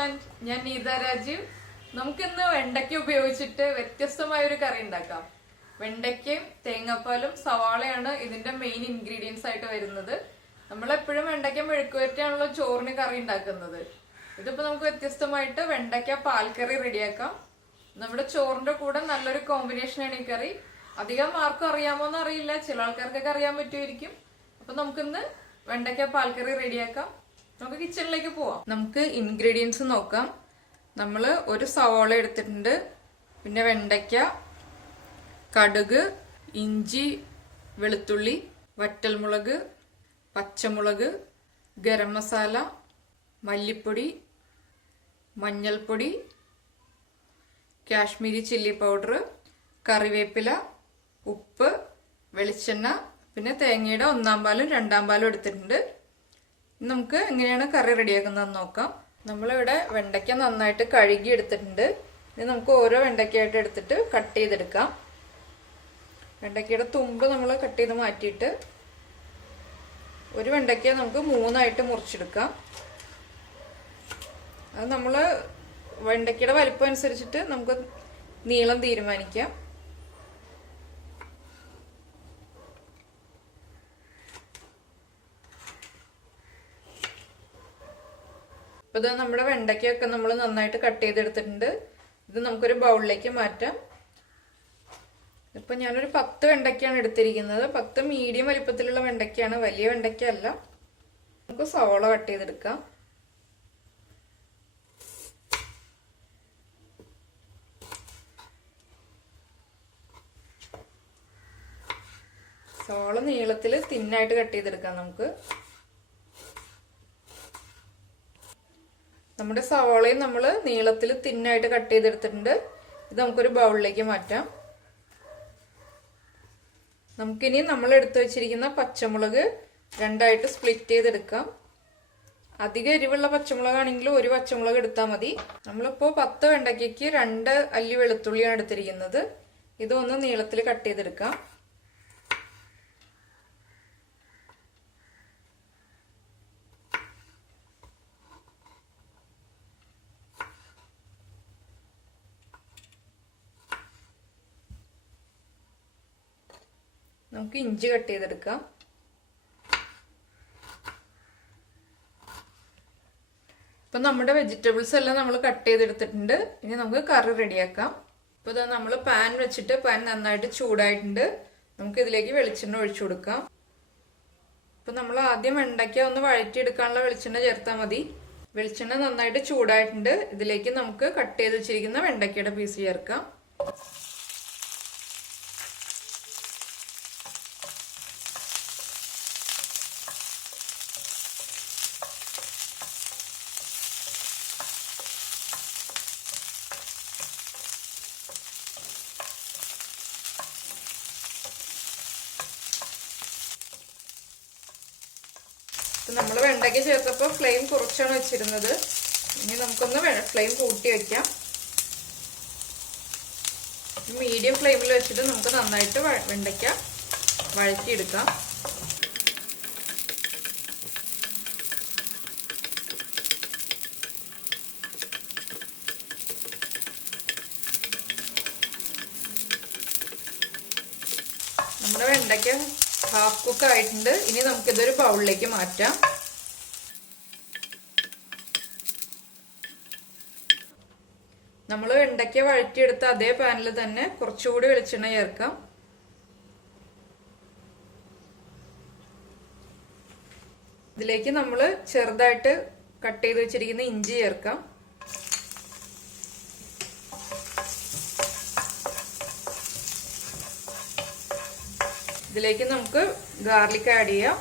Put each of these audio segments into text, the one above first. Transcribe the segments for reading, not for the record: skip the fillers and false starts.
New Zealand. ഞാൻ നീത രാജീവ്. നമുക്കിന്ന് വെണ്ടയ്ക്ക ഉപയോഗിച്ചിട്ട് വ്യത്യസ്തമായ ഒരു കറി ഉണ്ടാക്കാം. വെണ്ടയ്ക്കയും തേങ്ങാപ്പാലും സവാളയാണ് ഇതിന്റെ മെയിൻ ഇൻഗ്രീഡിയൻസ് ആയിട്ട് വരുന്നത്. നമ്മളെപ്പോഴും വെണ്ടയ്ക്ക മെഴുക്കുവരട്ടിയാണല്ലോ ചോറിന് കറി ഉണ്ടാക്കുന്നത്. ഇതിപ്പോ നമുക്ക് വ്യത്യസ്തമായിട്ട് വെണ്ടയ്ക്ക പാൽക്കറി റെഡിയാക്കാം. നമ്മുടെ ചോറിന്റെ കൂടെ നല്ലൊരു കോമ്പിനേഷനാണ് ഈ കറി. അധികം ആർക്കും അറിയാമോന്ന് അറിയില്ല, ചില ആൾക്കാർക്കൊക്കെ അറിയാൻ പറ്റുമായിരിക്കും. അപ്പൊ നമുക്കിന്ന് വെണ്ടയ്ക്ക പാൽക്കറി റെഡിയാക്കാം. നമുക്ക് കിച്ചണിലേക്ക് പോവാം. നമുക്ക് ഇൻഗ്രീഡിയൻസ് നോക്കാം. നമ്മൾ ഒരു സവാള എടുത്തിട്ടുണ്ട്, പിന്നെ വെണ്ടയ്ക്ക, കടുക്, ഇഞ്ചി, വെളുത്തുള്ളി, വറ്റൽമുളക്, പച്ചമുളക്, ഗരം മസാല, മല്ലിപ്പൊടി, മഞ്ഞൾപ്പൊടി, കാശ്മീരി ചില്ലി പൗഡർ, കറിവേപ്പില, ഉപ്പ്, വെളിച്ചെണ്ണ, പിന്നെ തേങ്ങയുടെ 1-ാം പാലും 2-ാം പാലും എടുത്തിട്ടുണ്ട്. നമുക്ക് എങ്ങനെയാണ് കറി റെഡിയാക്കുന്നതെന്ന് നോക്കാം. നമ്മളിവിടെ വെണ്ടയ്ക്ക നന്നായിട്ട് കഴുകി എടുത്തിട്ടുണ്ട്. ഇനി നമുക്ക് ഓരോ വെണ്ടയ്ക്കായിട്ട് എടുത്തിട്ട് കട്ട് ചെയ്തെടുക്കാം. വെണ്ടയ്ക്കയുടെ തുമ്പ് നമ്മൾ കട്ട് ചെയ്ത് മാറ്റിയിട്ട് ഒരു വെണ്ടയ്ക്ക നമുക്ക് 3ആയിട്ട് മുറിച്ചെടുക്കാം. അത് നമ്മൾ വെണ്ടയ്ക്കയുടെ വലിപ്പം അനുസരിച്ചിട്ട് നമുക്ക് നീളം തീരുമാനിക്കാം. അപ്പോൾ ഇത് നമ്മുടെ വെണ്ടയ്ക്കൊക്കെ നമ്മൾ നന്നായിട്ട് കട്ട് ചെയ്തെടുത്തിട്ടുണ്ട്. ഇത് നമുക്കൊരു ബൗളിലേക്ക് മാറ്റാം. ഇപ്പം ഞാനൊരു 10 വെണ്ടയ്ക്കാണ് എടുത്തിരിക്കുന്നത്. 10 മീഡിയം വലിപ്പത്തിലുള്ള വെണ്ടയ്ക്കാണ്, വലിയ വെണ്ടയ്ക്കല്ല. നമുക്ക് സവാള കട്ട് ചെയ്തെടുക്കാം. സവാള നീളത്തിൽ തിന്നായിട്ട് കട്ട് ചെയ്തെടുക്കാം. നമ്മുടെ സവാളയും നമ്മൾ നീളത്തിൽ തിന്നായിട്ട് കട്ട് ചെയ്തെടുത്തിട്ടുണ്ട്. ഇത് നമുക്കൊരു ബൗളിലേക്ക് മാറ്റാം. നമുക്കിനി നമ്മൾ എടുത്തു വെച്ചിരിക്കുന്ന പച്ചമുളക് 2ആയിട്ട് സ്പ്ലിറ്റ് ചെയ്തെടുക്കാം. അധികം എരിവുള്ള പച്ചമുളകാണെങ്കിൽ ഒരു പച്ചമുളക് എടുത്താൽ മതി. നമ്മളിപ്പോൾ 10 വെണ്ടയ്ക്കയ്ക്ക് 2 അല്ലി വെളുത്തുള്ളിയാണ് എടുത്തിരിക്കുന്നത്. ഇതൊന്ന് നീളത്തിൽ കട്ട് ചെയ്തെടുക്കാം. നമുക്ക് ഇഞ്ചി കട്ട് ചെയ്തെടുക്കാം. ഇപ്പം നമ്മുടെ വെജിറ്റബിൾസ് എല്ലാം നമ്മൾ കട്ട് ചെയ്തെടുത്തിട്ടുണ്ട്. ഇനി നമുക്ക് കറി റെഡിയാക്കാം. ഇപ്പോൾ ഇതാ നമ്മൾ പാൻ വെച്ചിട്ട് പാൻ നന്നായിട്ട് ചൂടായിട്ടുണ്ട്. നമുക്ക് ഇതിലേക്ക് വെളിച്ചെണ്ണ ഒഴിച്ചു കൊടുക്കാം. ഇപ്പം നമ്മൾ ആദ്യം വെണ്ടയ്ക്ക ഒന്ന് വഴറ്റിയെടുക്കാനുള്ള വെളിച്ചെണ്ണ ചേർത്താൽ മതി. വെളിച്ചെണ്ണ നന്നായിട്ട് ചൂടായിട്ടുണ്ട്. ഇതിലേക്ക് നമുക്ക് കട്ട് ചെയ്ത് വെച്ചിരിക്കുന്ന വെണ്ടയ്ക്കയുടെ പീസ് ചേർക്കാം. നമ്മൾ വെണ്ടയ്ക്ക ചേർത്തപ്പോൾ ഫ്ലെയിം കുറച്ചാണ് വെച്ചിരുന്നത്. ഇനി നമുക്കൊന്ന് ഫ്ലെയിം കൂട്ടി വെക്കാം. മീഡിയം ഫ്ലെയിമിൽ വെച്ചിട്ട് നമുക്ക് നന്നായിട്ട് വെണ്ടയ്ക്ക വഴറ്റിയെടുക്കാം. നമ്മുടെ വെണ്ടയ്ക്ക ഹാഫ് കുക്ക് ആയിട്ടുണ്ട്. ഇനി നമുക്കിതൊരു ബൗളിലേക്ക് മാറ്റാം. നമ്മൾ വെണ്ടയ്ക്ക വഴറ്റിയെടുത്ത അതേ പാനിൽ തന്നെ കുറച്ചുകൂടി വെളിച്ചെണ്ണ ചേർക്കാം. ഇതിലേക്ക് നമ്മൾ ചെറുതായിട്ട് കട്ട് ചെയ്ത് വെച്ചിരിക്കുന്ന ഇഞ്ചി ചേർക്കാം. ഇതിലേക്ക് നമുക്ക് ഗാർലിക് ആഡ് ചെയ്യാം.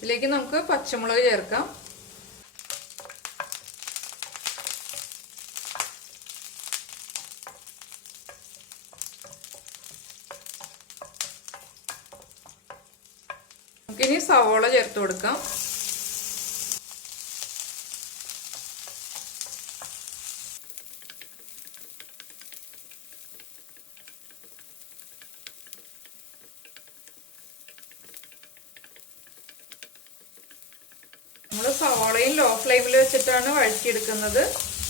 ഇതിലേക്ക് നമുക്ക് പച്ചമുളക് ചേർക്കാം. നമുക്കിനി സവോള ചേർത്ത് കൊടുക്കാം. നമ്മൾ സവാളയും ലോ ഫ്ലെയിമിൽ വെച്ചിട്ടാണ് വഴറ്റിയെടുക്കുന്നത്.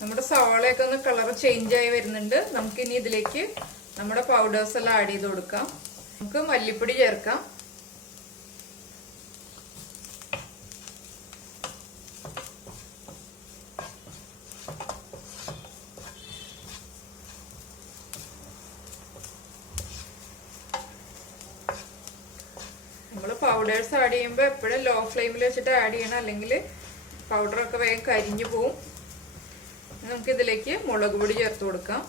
നമ്മുടെ സവാളയൊക്കെ ഒന്ന് കളർ ചേഞ്ച് ആയി വരുന്നുണ്ട്. നമുക്കിനി ഇതിലേക്ക് നമ്മുടെ പൗഡേഴ്സ് എല്ലാം ആഡ് ചെയ്ത് കൊടുക്കാം. നമുക്ക് മല്ലിപ്പൊടി ചേർക്കാം. നമ്മൾ പൗഡേഴ്സ് ആഡ് ചെയ്യുമ്പോൾ എപ്പോഴും ലോ ഫ്ലെയിമിൽ വെച്ചിട്ട് ആഡ് ചെയ്യണം, അല്ലെങ്കിൽ പൗഡറൊക്കെ വേഗം കരിഞ്ഞു പോവും. നമുക്കിതിലേക്ക് മുളക് പൊടി ചേർത്ത് കൊടുക്കാം.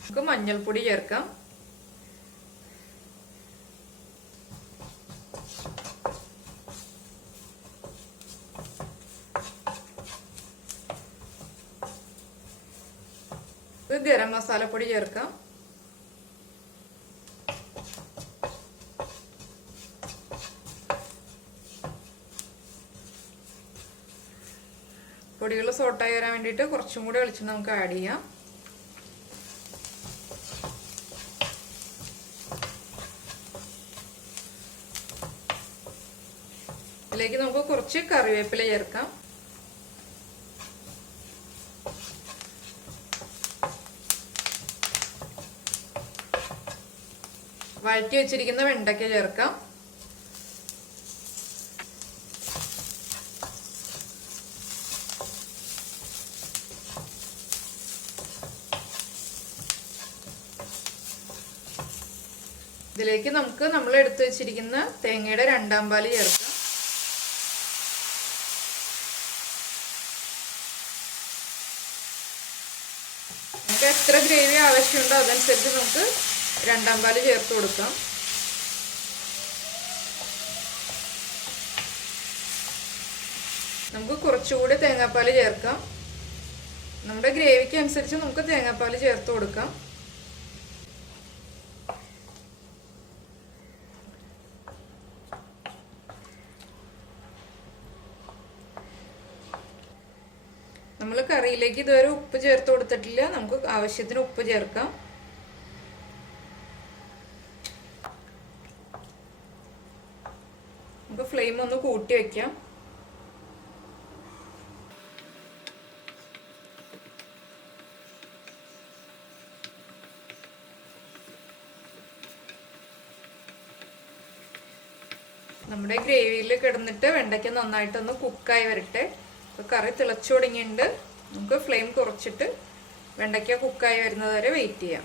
നമുക്ക് മഞ്ഞൾപ്പൊടി ചേർക്കാം. ഗരം മസാലപ്പൊടി ചേർക്കാം. പൊടികൾ സോട്ടായി വരാൻ വേണ്ടിയിട്ട് കുറച്ചും കൂടി വെളിച്ചെണ്ണ നമുക്ക് ആഡ് ചെയ്യാം. ഇതിലേക്ക് നമുക്ക് കുറച്ച് കറിവേപ്പില ചേർക്കാം. വഴറ്റി വെച്ചിരിക്കുന്ന വെണ്ടയ്ക്ക ചേർക്കാം. ഇതിലേക്ക് നമുക്ക് നമ്മൾ എടുത്തു വെച്ചിരിക്കുന്ന തേങ്ങയുടെ 2ാം പാല് ചേർക്കാം. നമുക്ക് എത്ര ഗ്രേവി ആവശ്യമുണ്ടോ അതനുസരിച്ച് നമുക്ക് 2ാം പാല് ചേർത്ത് കൊടുക്കാം. നമുക്ക് കുറച്ചുകൂടി തേങ്ങാപ്പാൽ ചേർക്കാം. നമ്മുടെ ഗ്രേവിക്ക് അനുസരിച്ച് നമുക്ക് തേങ്ങാപ്പാൽ ചേർത്ത് കൊടുക്കാം. നമ്മൾ കറിയിലേക്ക് ഇതുവരെ ഉപ്പ് ചേർത്ത് കൊടുത്തിട്ടില്ല. നമുക്ക് ആവശ്യത്തിന് ഉപ്പ് ചേർക്കാം. നമുക്ക് ഫ്ലെയിം ഒന്ന് കൂട്ടി വെക്കാം. നമ്മുടെ ഗ്രേവിയിൽ കിടന്നിട്ട് വെണ്ടയ്ക്ക നന്നായിട്ടൊന്ന് കുക്കായി വരട്ടെ. അപ്പോൾ കറി തിളച്ചു തുടങ്ങിയിട്ടുണ്ട്. നമുക്ക് ഫ്ലെയിം കുറച്ചിട്ട് വെണ്ടയ്ക്ക കുക്കായി വരുന്നത് വരെ വെയിറ്റ് ചെയ്യാം.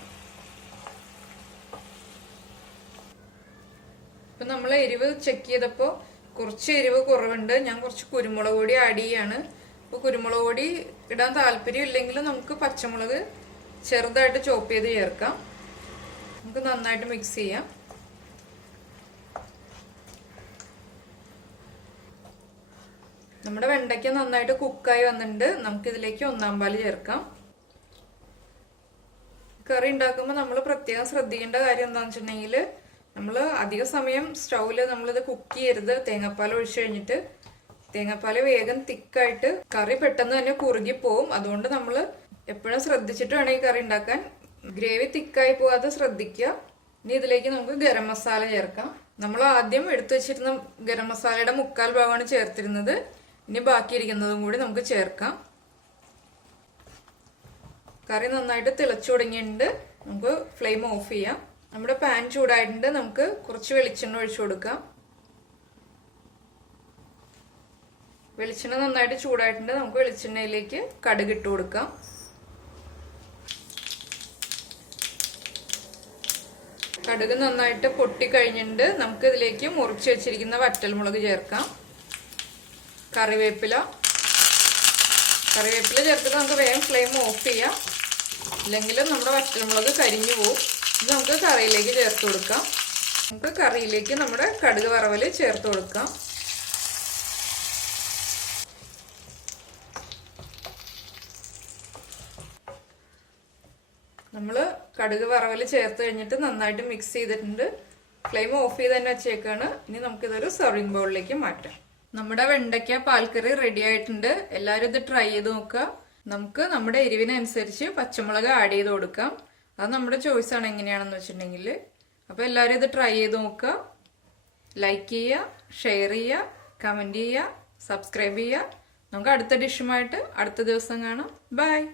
ഇപ്പം നമ്മൾ എരിവ് ചെക്ക് ചെയ്തപ്പോൾ കുറച്ച് എരിവ് കുറവുണ്ട്. ഞാൻ കുറച്ച് കുരുമുളക് പൊടി ആഡ് ചെയ്യാണ്. അപ്പോൾ കുരുമുളക് പൊടി ഇടാൻ താല്പര്യം ഇല്ലെങ്കിൽ നമുക്ക് പച്ചമുളക് ചെറുതായിട്ട് ചോപ്പ് ചെയ്ത് ചേർക്കാം. നമുക്ക് നന്നായിട്ട് മിക്സ് ചെയ്യാം. നമ്മുടെ വെണ്ടയ്ക്ക നന്നായിട്ട് കുക്കായി വന്നിട്ടുണ്ട്. നമുക്കിതിലേക്ക് 1ാം പാല് ചേർക്കാം. കറി ഉണ്ടാക്കുമ്പോൾ നമ്മൾ പ്രത്യേകം ശ്രദ്ധിക്കേണ്ട കാര്യം എന്താണെന്ന് വെച്ചിട്ടുണ്ടെങ്കിൽ നമ്മൾ അധിക സമയം സ്റ്റൗവിൽ നമ്മളിത് കുക്ക് ചെയ്യരുത്. തേങ്ങാപ്പാൽ ഒഴിച്ചു കഴിഞ്ഞിട്ട് തേങ്ങാപ്പാൽ വേഗം തിക്കായിട്ട് കറി പെട്ടെന്ന് തന്നെ കുറുകിപ്പോവും. അതുകൊണ്ട് നമ്മൾ എപ്പോഴും ശ്രദ്ധിച്ചിട്ട് വേണം ഈ കറി ഉണ്ടാക്കാൻ. ഗ്രേവി തിക്കായി പോകാതെ ശ്രദ്ധിക്കുക. ഇനി ഇതിലേക്ക് നമുക്ക് ഗരം മസാല ചേർക്കാം. നമ്മൾ ആദ്യം എടുത്തു വെച്ചിരുന്ന ഗരം മസാലയുടെ 1/4 ഭാഗമാണ് ചേർത്തിരുന്നത്. ഇനി ബാക്കിയിരിക്കുന്നതും കൂടി നമുക്ക് ചേർക്കാം. കറി നന്നായിട്ട് തിളച്ചു തുടങ്ങിയിട്ടുണ്ട്. നമുക്ക് ഫ്ലെയിം ഓഫ് ചെയ്യാം. നമ്മുടെ പാൻ ചൂടായിട്ടുണ്ട്. നമുക്ക് കുറച്ച് വെളിച്ചെണ്ണ ഒഴിച്ചു കൊടുക്കാം. വെളിച്ചെണ്ണ നന്നായിട്ട് ചൂടായിട്ടുണ്ട്. നമുക്ക് വെളിച്ചെണ്ണയിലേക്ക് കടുക് ഇട്ട് കൊടുക്കാം. കടുക് നന്നായിട്ട് പൊട്ടിക്കഴിഞ്ഞിട്ടുണ്ട്. നമുക്ക് ഇതിലേക്ക് മുറിച്ച് വെച്ചിരിക്കുന്ന വറ്റൽമുളക് ചേർക്കാം. കറിവേപ്പില ചേർത്തിട്ട് നമുക്ക് വേഗം ഫ്ലെയിം ഓഫ് ചെയ്യാം. ഇല്ലെങ്കിലും നമ്മുടെ വറ്റൽമുളക് കരിഞ്ഞു പോകും. ഇത് നമുക്ക് കറിയിലേക്ക് ചേർത്ത് കൊടുക്കാം. നമുക്ക് കറിയിലേക്ക് നമ്മുടെ കടുക് വറവൽ ചേർത്ത് കൊടുക്കാം. നമ്മൾ കടുക് വറവൽ ചേർത്ത് കഴിഞ്ഞിട്ട് നന്നായിട്ട് മിക്സ് ചെയ്തിട്ടുണ്ട്. ഫ്ലെയിം ഓഫ് ചെയ്ത് തന്നെ വെച്ചേക്കാണ്. ഇനി നമുക്കിതൊരു സെർവിങ് ബൗളിലേക്ക് മാറ്റാം. നമ്മുടെ വെണ്ടയ്ക്ക പാൽക്കറി റെഡി ആയിട്ടുണ്ട്. എല്ലാവരും ഇത് ട്രൈ ചെയ്ത് നോക്കുക. നമുക്ക് നമ്മുടെ എരിവിനനുസരിച്ച് പച്ചമുളക് ആഡ് ചെയ്ത് കൊടുക്കാം. അത് നമ്മുടെ ചോയ്സ് ആണ് എങ്ങനെയാണെന്ന് വെച്ചിട്ടുണ്ടെങ്കിൽ. അപ്പൊ എല്ലാവരും ഇത് ട്രൈ ചെയ്ത് നോക്കുക. ലൈക്ക് ചെയ്യുക, ഷെയർ ചെയ്യുക, കമന്റ് ചെയ്യുക, സബ്സ്ക്രൈബ് ചെയ്യുക. നമുക്ക് അടുത്ത ഡിഷുമായിട്ട് അടുത്ത ദിവസം കാണാം. ബൈ.